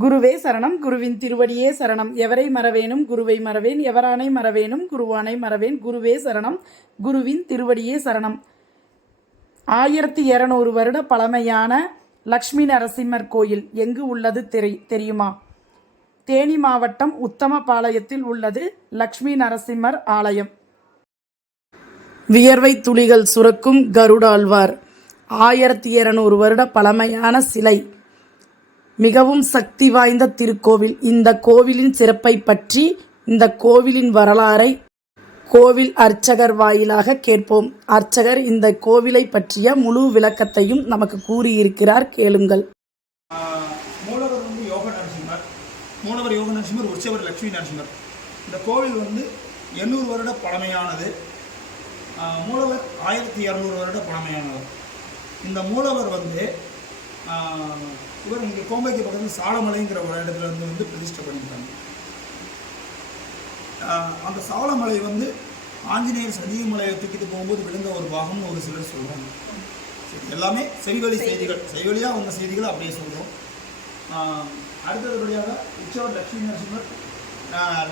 குருவே சரணம் குருவின் திருவடியே சரணம். எவரை மறவேனும் குருவை மறவேன். எவரானை மறவேனும் குருவானை மறவேன். குருவே சரணம் குருவின் திருவடியே சரணம். ஆயிரத்தி இரநூறு வருட பழமையான லக்ஷ்மி நரசிம்மர் கோயில் எங்கு உள்ளது தெரி தெரியுமா? தேனி மாவட்டம் உத்தமபாளையத்தில் உள்ளது லக்ஷ்மி நரசிம்மர் ஆலயம். வியர்வை துளிகள் சுரக்கும் கருடாழ்வார். ஆயிரத்தி இரநூறு வருட பழமையான சிலை. மிகவும் சக்தி வாய்ந்த திருக்கோவில். இந்த கோவிலின் சிறப்பை பற்றி இந்த கோவிலின் வரலாறை கோவில் அர்ச்சகர் வாயிலாக கேட்போம். அர்ச்சகர் இந்த கோவிலை பற்றிய முழு விளக்கத்தையும் நமக்கு கூறியிருக்கிறார். கேளுங்கள். மூலவர் வந்து யோக நரசிம்மர். மூலவர் யோக நரசிம்மர் உற்சவர் லட்சுமி நரசிம்மர். இந்த கோவில் வந்து எண்ணூறு வருட பழமையானது. மூலவர் ஆயிரத்தி இரநூறு வருட பழமையானவர் இந்த மூலவர் வந்து இவர் இங்கே கோம்பைக்கு பக்கத்தில் சாலமலைங்கிற ஒரு இடத்துல இருந்து வந்து பிரதிஷ்டை பண்ணியிருக்காங்க. அந்த சாலமலை வந்து ஆஞ்சநேயர் சஞ்சீவி மலையை தூக்கிட்டு போகும்போது விழுந்த ஒரு பாகம்னு ஒரு சிலர் சொல்கிறாங்க சரி, எல்லாமே செவிவழி செய்திகள். செவிவழியாக வந்த செய்திகளை அப்படியே சொல்கிறோம் அடுத்ததுபடியாக உற்சவர் லட்சுமி நரசிம்மர்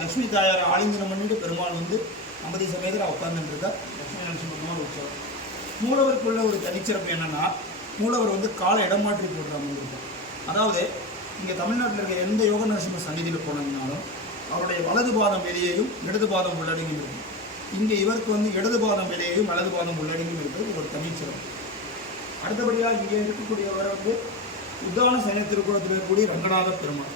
லட்சுமி தாயாரை ஆலிங்கனம் பண்ணிட்டு பெருமாள் வந்து அம்பதி சமேதராக உட்கார்ந்துட்டு இருக்கார். லட்சுமி நரசிம்ம பெருமாள் உற்சவர். மூலவருக்குள்ள ஒரு தனிச்சிறப்பு என்னன்னா மூலவர் வந்து காலை இடமாற்றி மாற்றி போடுற மாதிரி இருக்கும். அதாவது இங்கே தமிழ்நாட்டில் இருக்க எந்த யோக நரசிம்ம சந்நிதியில் போனீங்கனாலும் அவருடைய வலது பாதம் வெளியேயும் இடது பாதம் உள்ளடங்கி இருக்கும். இங்கே இவருக்கு வந்து இடது பாதம் வெளியேயும் வலது பாதம் உள்ளடங்கி இருக்கிறது ஒரு தனிச்சிறப்பு அடுத்தபடியாக இங்கே இருக்கக்கூடியவர் வந்து உத்தான சேன திருக்குளத்தில் இருக்கக்கூடிய ரங்கநாத பெருமாள்.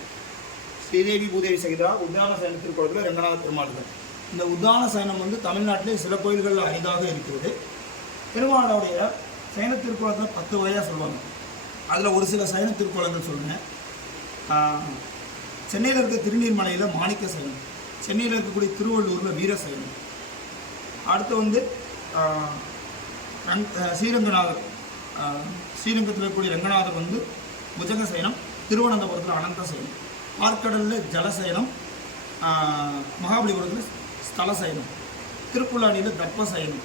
ஸ்ரீதேவி பூதேவி சகிதா உத்தான சேன திருக்குளத்தில் ரங்கநாத பெருமாள் இந்த உத்தான சைனம் வந்து தமிழ்நாட்டிலே சில கோயில்களில் அரிதாக இருக்கிறது. பெருமாளுடைய சைன திருக்குளத்தில் பத்து வகையாக சொல்லுவாங்க. அதில் ஒரு சில சைன திருக்குளங்கள் சொல்லுங்கள் சென்னையில் இருக்க திருநீர்மலையில் மாணிக்க சைனம். சென்னையில் இருக்கக்கூடிய திருவள்ளூரில் வீர சைனம். அடுத்து வந்து ரங்- ஸ்ரீரங்கநாதர். ஸ்ரீரங்கத்தில் இருக்கக்கூடிய ரங்கநாதர் வந்து புஜக சைனம் திருவனந்தபுரத்தில் அனந்த சைனம். ஆற்கடலில் ஜலசைனம் மகாபலிபுரத்தில் ஸ்தல சைனம். திருப்புல்லானியில் தர்ப்ப சைனம்.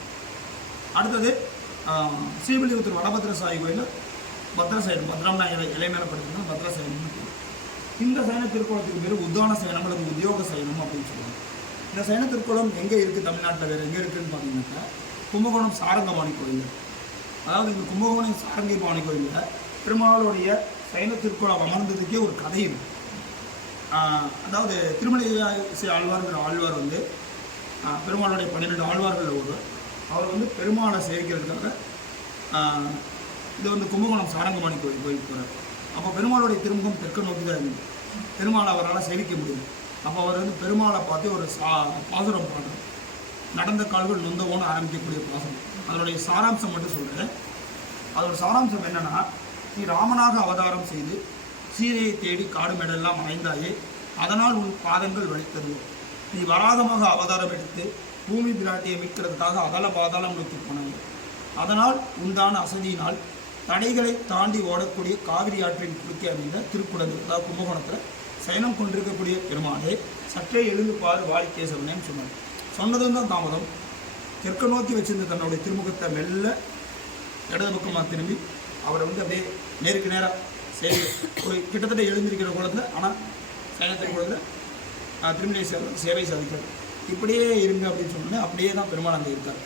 அடுத்தது ஸ்ரீவில்லிபுத்தூர் வடபத்திர சாயி கோயில் பத்திர சயனம் பத்ரம்னா இலை இலை மேலே படுத்துனா பத்ரசயனம் இந்த சயன திருக்கோலத்துக்கு பேர் உத்தான சயனம் அல்லது உத்தியோக சயனம் அப்படின்னு சொல்லுவாங்க. இந்த சயன திருக்கோலம் எங்கே இருக்குது தமிழ்நாட்டில் வேறு எங்கே இருக்குதுன்னு பார்த்தீங்கன்னாக்கா கும்பகோணம் சாரங்கபாணி கோயில் அதாவது இந்த கும்பகோணம் சாரங்கபாணி கோயிலில் பெருமாளுடைய சைன திருக்கோலம் அமர்ந்ததுக்கே ஒரு கதை இருக்கு அதாவது திருமலை ஆழ்வார்ங்கிற ஆழ்வார் வந்து பெருமாளுடைய பன்னிரெண்டு ஆழ்வார்கள் ஒருவர். அவர் வந்து பெருமாளை சேவிக்கிறதுக்காக இது வந்து கும்பகோணம் சாரங்கமணி கோயில் கோயிலுக்கு போகிறார் அப்போ பெருமாளுடைய திருமுகம் தெற்கு நோக்கி தான் இருந்தது பெருமாளை அவரால் சேவிக்க முடியல. அப்போ அவர் வந்து பெருமாளை பார்த்து ஒரு சா பாசுரம் பாடுறார். நடந்த கால்கள் நொந்தவோன்னு ஆரம்பிக்கக்கூடிய பாசனம் அதனுடைய சாராம்சம் மட்டும் சொல்கிறேன் அதோட சாராம்சம் என்னென்னா நீ ராமனாக அவதாரம் செய்து சீரையை தேடி காடு மேடெல்லாம் அடைந்தாயே அதனால் உன் பாதங்கள் வலித்தது நீ வராதமாக அவதாரம் எடுத்து பூமி பிராட்டியை மீட்கிறதுக்காக அகல பாதாளம் நோக்கி போனாங்க. அதனால் உண்டான அசதியினால் தடைகளை தாண்டி ஓடக்கூடிய காவிரி ஆற்றின் குறுக்கே அமைந்த திருக்குடங்கள் அதாவது கும்பகோணத்தில் சயனம் கொண்டிருக்கக்கூடிய பெருமாளே சற்றே எழுந்து பாரு வாலிகேசவனேன்னு சொன்னார் சொன்னதும் தான் தாமதம். தெற்கு நோக்கி வச்சிருந்த தன்னுடைய திருமுகத்தை மெல்ல இடது பக்கமாக திரும்பி அவரை வந்து அப்படியே நேருக்கு நேராக சரி ஒரு கிட்டத்தட்ட எழுந்திருக்கிற குழந்தை ஆனால் சயனத்தின் குழந்தை திருமணி சேவை சேவை சாதிக்கிறார். இப்படியே இருங்க அப்படின்னு சொன்னோன்னே அப்படியே தான் பெருமாள் அங்கே இருக்கார்.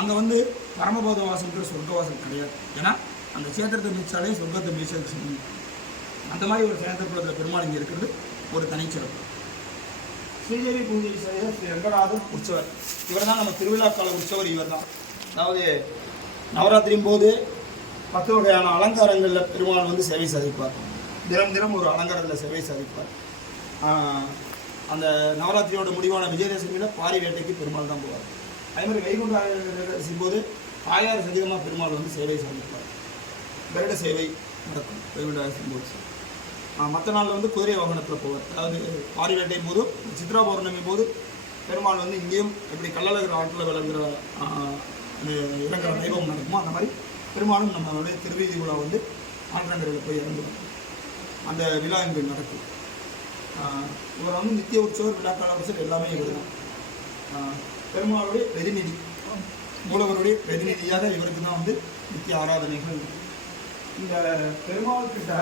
அங்கே வந்து பரமபோத வாசல்ங்கிற சொர்க்கவாசல் கிடையாது. ஏன்னா அந்த சேத்திரத்தை மிதிச்சாலே சொர்க்கத்தை மிதிச்சதுக்கு சொன்னீங்க. அந்த மாதிரி ஒரு சேத்திர பெருமாள் இங்கே இருக்கிறது ஒரு தனிச்சிறப்பு. ஸ்ரீதேவி பூஜை செய்த ஸ்ரீ ரங்கநாதன் உற்சவர். இவர் தான் நம்ம திருவிழா கால உற்சவர் இவர் தான் அதாவது நவராத்திரியும் போது பத்து வகையான அலங்காரங்களில் பெருமாள் வந்து சேவை சாதிப்பார். தினம் தினம் ஒரு அலங்காரத்தில் சேவை சாதிப்பார். அந்த நவராத்திரியோட முடிவான விஜயதசமியில் பாரி வேட்டைக்கு பெருமாள் தான் போவார். அதே மாதிரி வைகுண்ட ஏகாதசி போது தாயார் சகிதமாக பெருமாள் வந்து சேவை சாதிப்பார் கருட சேவை நடக்கும் வைகுண்ட ஏகாதசி போது. மற்ற நாளில் வந்து குதிரை வாகனத்தில் போவார். அதாவது பாரி வேட்டை போது சித்ரா பௌர்ணமி போது பெருமாள் வந்து இங்கேயும் எப்படி கள்ளழகர் ஆற்றில் விளங்குற அந்த இறங்குற வைபவம் நடக்குமோ அந்த மாதிரி பெருமாளும் நம்மளுடைய திருவீதி விழா வந்து ஆற்றங்கரையில் போய் இறங்குவோம் அந்த விழா இங்கு நடக்கும். இவர் வந்து நித்திய உற்சவர் விழாக்கால உற்சவர் எல்லாமே இவர் தான் பெருமாளுடைய பிரதிநிதி மூலவருடைய பிரதிநிதியாக இவருக்கு தான் வந்து நித்திய ஆராதனைகள். இந்த பெருமாள் கிட்ட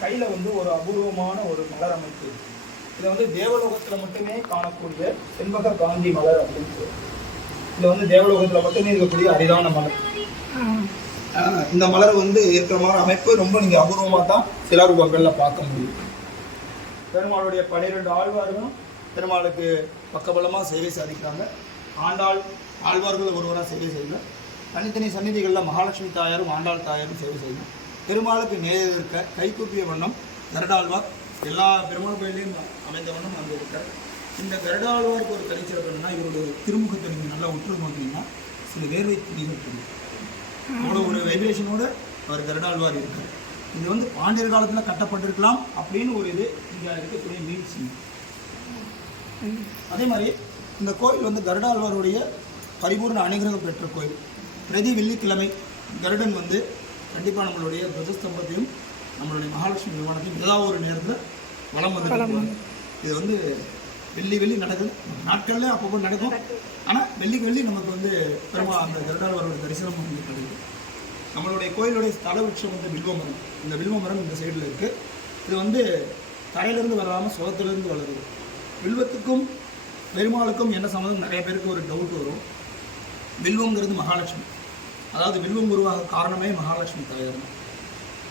கையில் வந்து ஒரு அபூர்வமான ஒரு மலர் அமைப்பு இதை வந்து தேவலோகத்தில் மட்டுமே காணக்கூடிய செண்பக காந்தி மலர் அப்படின்னு சொல்லுவாங்க. இது வந்து தேவலோகத்தில் மட்டுமே இருக்கக்கூடிய அரிதான மலர். இந்த மலர் வந்து இருக்கிற மாதிரி அமைப்பு ரொம்ப நீங்கள் அபூர்வமாக தான் சில ரூபங்களில் பார்க்க முடியும். பெருமாளுடைய பன்னிரெண்டு ஆழ்வார்களும் பெருமாளுக்கு பக்கபலமாக சேவை சாதிக்கிறாங்க. ஆண்டாள் ஆழ்வார்கள் ஒருவராக சேவை செய்யணும் தனித்தனி சந்நிதிகளில் மகாலட்சுமி தாயாரும் ஆண்டாள் தாயாரும் சேவை செய்யணும் பெருமாளுக்கு நேரில் இருக்க கைகூப்பிய வண்ணம் கருடாழ்வார். எல்லா பெருமாள் கோயிலையும் அமைந்த வண்ணம் அங்கே இருக்கார். இந்த கருடாழ்வாருக்கு ஒரு தனிச்சிறப்பு என்னன்னா இவருடைய திருமுகத்தை நீங்கள் நல்லா உற்று நோக்கினீங்கன்னா சில வேர்வை துணிகள் அவ்வளோ ஒரு வைப்ரேஷனோடு அவர் கருடாழ்வார் இருக்கார். இது வந்து பாண்டியர் காலத்தில் கட்டப்பட்டிருக்கலாம் அப்படின்னு ஒரு இது இங்கே இருக்கக்கூடிய மீன்ஸ் அதே மாதிரி இந்த கோயில் வந்து கருடாழ்வாருடைய பரிபூர்ண அனுகிரகம் பெற்ற கோயில். பிரதி வெள்ளிக்கிழமை கருடன் வந்து கண்டிப்பாக நம்மளுடைய துவஜஸ்தம்பத்தையும் நம்மளுடைய மகாலட்சுமி விமானத்தையும் ஏதாவது ஒரு நேரத்தில் வளம் வந்து இது வந்து வெள்ளி வெள்ளி நடக்குது. நாட்களில் அப்பப்போ நடக்கும். ஆனால் வெள்ளிக்கு வெள்ளி நமக்கு வந்து பெருமாள் அந்த கருடாழ்வாரோட தரிசனம் வந்து கிடைக்கும் நம்மளுடைய கோயிலுடைய தலை உச்சம் வந்து வில்வ மரம் இந்த வில்வ மரம் இந்த சைடில் இருக்குது இது வந்து தரையிலேருந்து வராமல் சுகத்திலிருந்து வளருது. வில்வத்துக்கும் பெருமாளுக்கும் என்ன சம்மந்தம்? நிறைய பேருக்கு ஒரு டவுட் வரும். வில்வங்கிறது மகாலட்சுமி. அதாவது வில்வம் உருவாக காரணமே மகாலட்சுமி தாயார்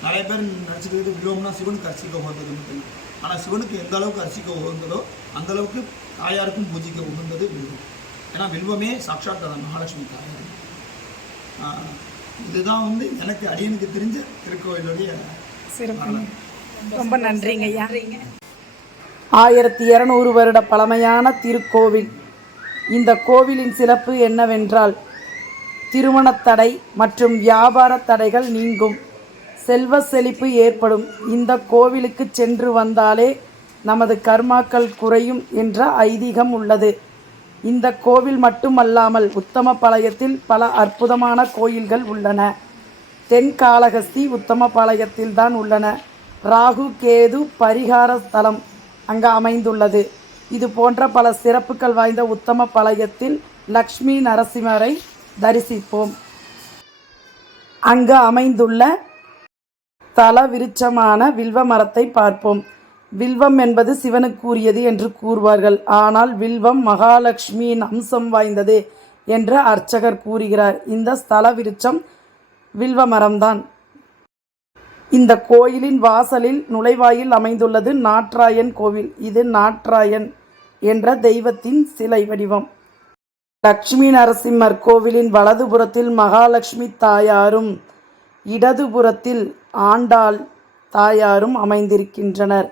நிறைய பேர் நினச்சிக்கிறது வில்வம்னா சிவனுக்கு அரிசிக்க உகந்தது மட்டும் ஆனால் சிவனுக்கு எந்த அளவுக்கு அரிசிக்க உகந்ததோ அந்த அளவுக்கு தாயாருக்கும் பூஜிக்க உகந்தது வில்வம். ஏன்னா வில்வமே சாட்சாத் மகாலட்சுமி தாயார் இதுதான் வந்து எனக்கு அடியனுக்கு தெரிஞ்ச திருக்கோயிலுடைய சிறப்பு. ரொம்ப நன்றிங்க ஐயா. ஆயிரத்தி இரநூறு வருட பழமையான திருக்கோவில். இந்த கோவிலின் சிறப்பு என்னவென்றால் திருமணத் தடை மற்றும் வியாபார தடைகள் நீங்கும். செல்வ செழிப்பு ஏற்படும். இந்த கோவிலுக்கு சென்று வந்தாலே நமது கர்மாக்கள் குறையும் என்ற ஐதீகம் உள்ளது. இந்த கோவில் மட்டுமல்லாமல் உத்தமபாளையத்தில் பல அற்புதமான கோயில்கள் உள்ளன. தென்காளஹஸ்தி உத்தமபாளையத்தில் தான் உள்ளன. ராகு கேது பரிகார ஸ்தலம் அங்கு அமைந்துள்ளது. இது போன்ற பல சிறப்புகள் வாய்ந்த உத்தமபாளையத்தில் லக்ஷ்மி நரசிம்மரை தரிசிப்போம். அங்கு அமைந்துள்ள தல விருட்சமான வில்வ மரத்தை பார்ப்போம். வில்வம் என்பது சிவனுக்குரியது என்று கூறுவார்கள். ஆனால் வில்வம் மகாலட்சுமியின் அம்சம் வாய்ந்தது என்று அர்ச்சகர் கூறுகிறார். இந்த ஸ்தல விருட்சம் வில்வ மரம்தான் இந்த கோயிலின் வாசலில் நுழைவாயில் அமைந்துள்ளது நாட்ராயன் கோவில். இது நாட்ராயன் என்ற தெய்வத்தின் சிலை வடிவம். லட்சுமி நரசிம்மர் கோவிலின் வலதுபுறத்தில் மகாலட்சுமி தாயாரும் இடதுபுறத்தில் ஆண்டாள் தாயாரும் அமைந்திருக்கின்றனர்.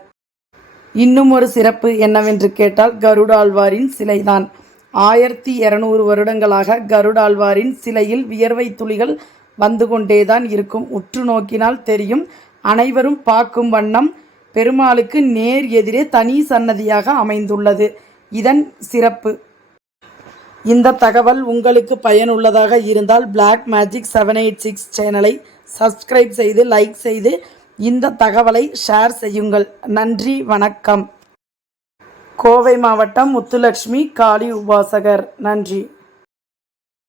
இன்னும் ஒரு சிறப்பு என்னவென்று கேட்டால் கருடாழ்வாரின் சிலைதான். ஆயிரத்தி இரநூறு வருடங்களாக கருடாழ்வாரின் சிலையில் வியர்வை துளிகள் வந்து கொண்டேதான் இருக்கும். உற்று நோக்கினால் தெரியும். அனைவரும் பார்க்கும் வண்ணம் பெருமாளுக்கு நேர் எதிரே தனி சன்னதியாக அமைந்துள்ளது. இதன் சிறப்பு. இந்த தகவல் உங்களுக்கு பயனுள்ளதாக இருந்தால் black magic seven eight six சேனலை சப்ஸ்கிரைப் செய்து லைக் செய்து இந்த தகவலை ஷேர் செய்யுங்கள். நன்றி வணக்கம். கோவை மாவட்டம் முத்துலட்சுமி காளி உபாசகர். நன்றி.